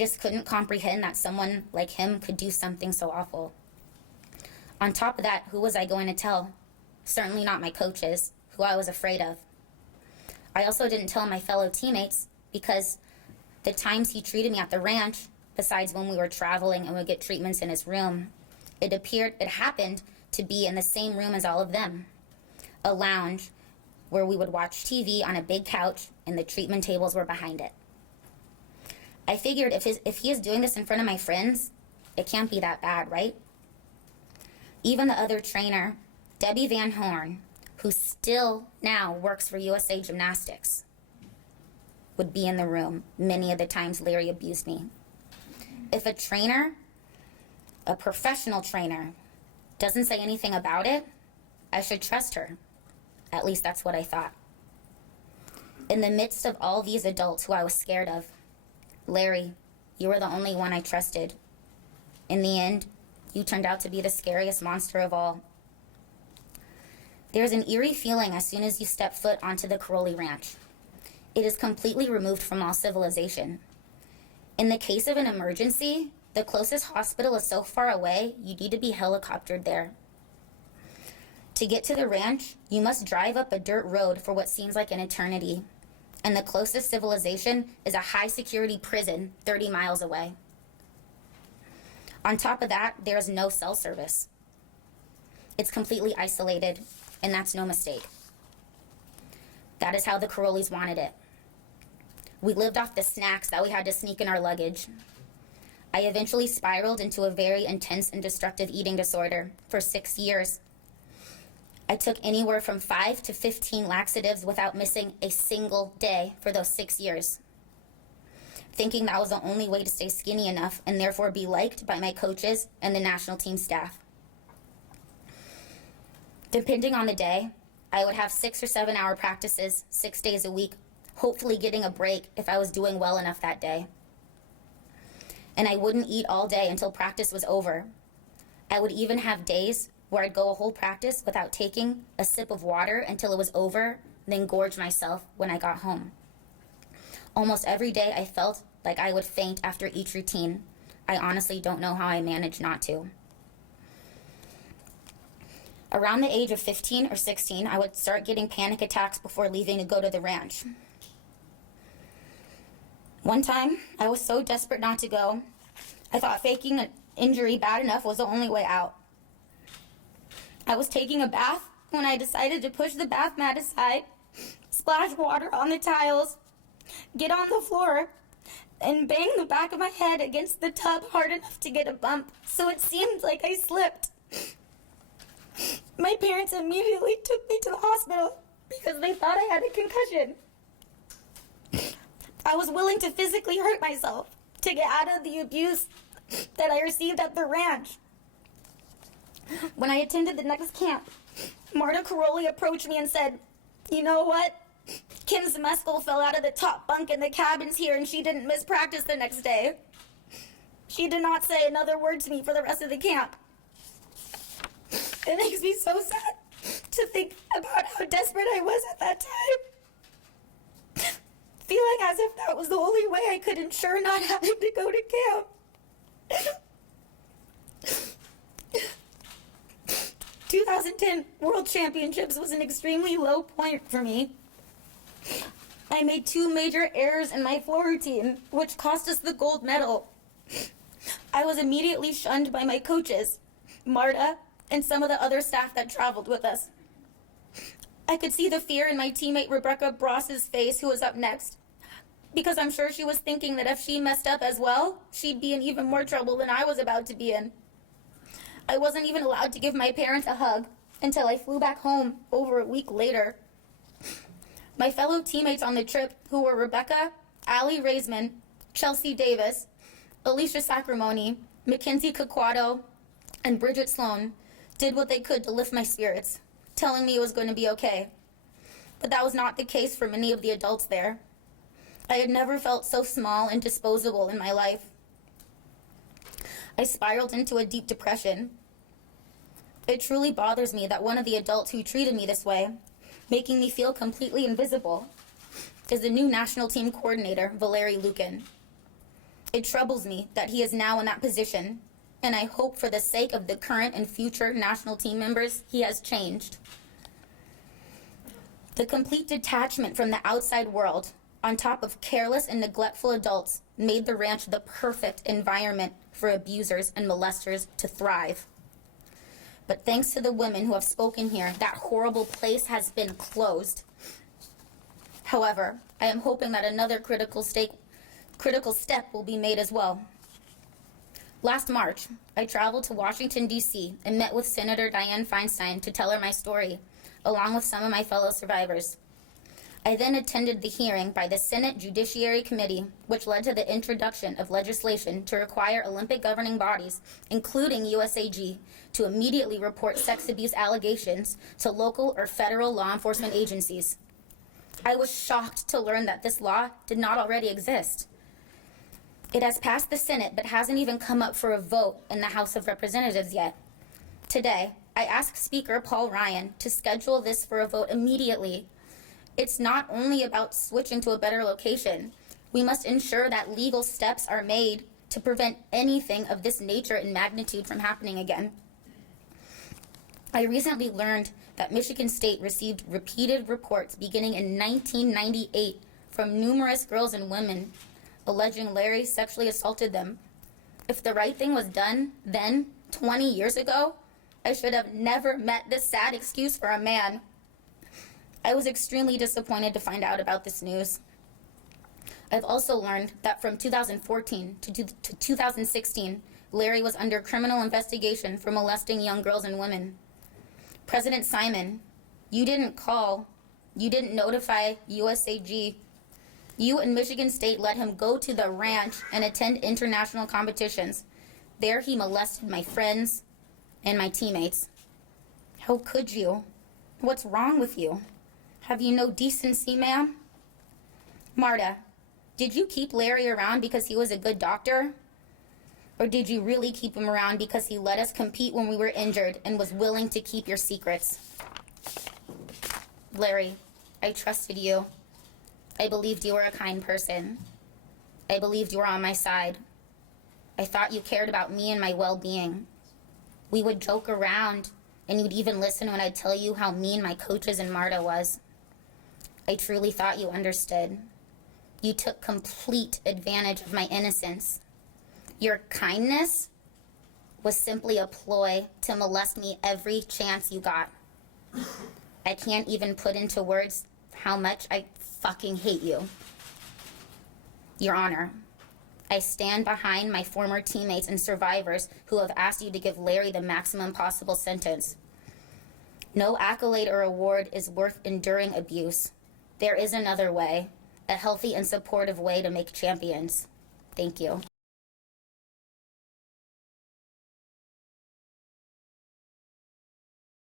just couldn't comprehend that someone like him could do something so awful. On top of that, who was I going to tell? Certainly not my coaches, who I was afraid of. I also didn't tell my fellow teammates because the times he treated me at the ranch, besides when we were traveling and would get treatments in his room, it happened to be in the same room as all of them. A lounge where we would watch TV on a big couch and the treatment tables were behind it. I figured if he is doing this in front of my friends, it can't be that bad, right? Even the other trainer, Debbie Van Horn, who still now works for USA Gymnastics, would be in the room many of the times Larry abused me. If a trainer, a professional trainer, doesn't say anything about it, I should trust her. At least that's what I thought. In the midst of all these adults who I was scared of, Larry, you were the only one I trusted. In the end, you turned out to be the scariest monster of all. There's an eerie feeling as soon as you step foot onto the Karolyi Ranch. It is completely removed from all civilization. In the case of an emergency, the closest hospital is so far away, you need to be helicoptered there. To get to the ranch, you must drive up a dirt road for what seems like an eternity. And the closest civilization is a high-security prison 30 miles away. On top of that, there is no cell service. It's completely isolated, and that's no mistake. That is how the Karolyis wanted it. We lived off the snacks that we had to sneak in our luggage. I eventually spiraled into a very intense and destructive eating disorder for 6 years. I took anywhere from 5 to 15 laxatives without missing a single day for those 6 years, thinking that was the only way to stay skinny enough and therefore be liked by my coaches and the national team staff. Depending on the day, I would have 6 or 7 hour practices 6 days a week, hopefully getting a break if I was doing well enough that day. And I wouldn't eat all day until practice was over. I would even have days where I'd go a whole practice without taking a sip of water until it was over, then gorge myself when I got home. Almost every day I felt like I would faint after each routine. I honestly don't know how I managed not to. Around the age of 15 or 16, I would start getting panic attacks before leaving to go to the ranch. One time, I was so desperate not to go, I thought faking an injury bad enough was the only way out. I was taking a bath when I decided to push the bath mat aside, splash water on the tiles, get on the floor, and bang the back of my head against the tub hard enough to get a bump, so it seemed like I slipped. My parents immediately took me to the hospital because they thought I had a concussion. I was willing to physically hurt myself to get out of the abuse that I received at the ranch. When I attended the next camp, Marta Karolyi approached me and said, "You know what? Kim Zmeskal fell out of the top bunk in the cabins here and she didn't miss practice the next day." She did not say another word to me for the rest of the camp. It makes me so sad to think about how desperate I was at that time. Feeling as if that was the only way I could ensure not having to go to camp. 2010 World Championships was an extremely low point for me. I made 2 major errors in my floor routine, which cost us the gold medal. I was immediately shunned by my coaches, Marta, and some of the other staff that traveled with us. I could see the fear in my teammate Rebecca Bross's face, who was up next, because I'm sure she was thinking that if she messed up as well, she'd be in even more trouble than I was about to be in. I wasn't even allowed to give my parents a hug until I flew back home over a week later. My fellow teammates on the trip, who were Rebecca, Allie Raisman, Chelsea Davis, Alicia Sacramone, Mackenzie Caquato, and Bridget Sloan, did what they could to lift my spirits, telling me it was going to be okay. But that was not the case for many of the adults there. I had never felt so small and disposable in my life. I spiraled into a deep depression. It truly bothers me that one of the adults who treated me this way, making me feel completely invisible, is the new national team coordinator, Valeri Lukin. It troubles me that he is now in that position, and I hope for the sake of the current and future national team members he has changed. The complete detachment from the outside world, on top of careless and neglectful adults, made the ranch the perfect environment for abusers and molesters to thrive. But thanks to the women who have spoken here, that horrible place has been closed. However, I am hoping that another critical step will be made as well. Last March, I traveled to Washington, D.C. and met with Senator Dianne Feinstein to tell her my story, along with some of my fellow survivors. I then attended the hearing by the Senate Judiciary Committee, which led to the introduction of legislation to require Olympic governing bodies, including USAG, to immediately report sex abuse allegations to local or federal law enforcement agencies. I was shocked to learn that this law did not already exist. It has passed the Senate, but hasn't even come up for a vote in the House of Representatives yet. Today, I asked Speaker Paul Ryan to schedule this for a vote immediately. It's not only about switching to a better location. We must ensure that legal steps are made to prevent anything of this nature and magnitude from happening again. I recently learned that Michigan State received repeated reports beginning in 1998 from numerous girls and women alleging Larry sexually assaulted them. If the right thing was done then, 20 years ago, I should have never met this sad excuse for a man. I was extremely disappointed to find out about this news. I've also learned that from 2014 to 2016, Larry was under criminal investigation for molesting young girls and women. President Simon, you didn't notify USAG. You and Michigan State let him go to the ranch and attend international competitions. There he molested my friends and my teammates. How could you? What's wrong with you? Have you no decency, ma'am? Marta, did you keep Larry around because he was a good doctor? Or did you really keep him around because he let us compete when we were injured and was willing to keep your secrets? Larry, I trusted you. I believed you were a kind person. I believed you were on my side. I thought you cared about me and my well-being. We would joke around, and you'd even listen when I'd tell you how mean my coaches and Marta was. I truly thought you understood. You took complete advantage of my innocence. Your kindness was simply a ploy to molest me every chance you got. I can't even put into words how much I fucking hate you. Your Honor, I stand behind my former teammates and survivors who have asked you to give Larry the maximum possible sentence. No accolade or award is worth enduring abuse. There is another way, a healthy and supportive way to make champions. Thank you.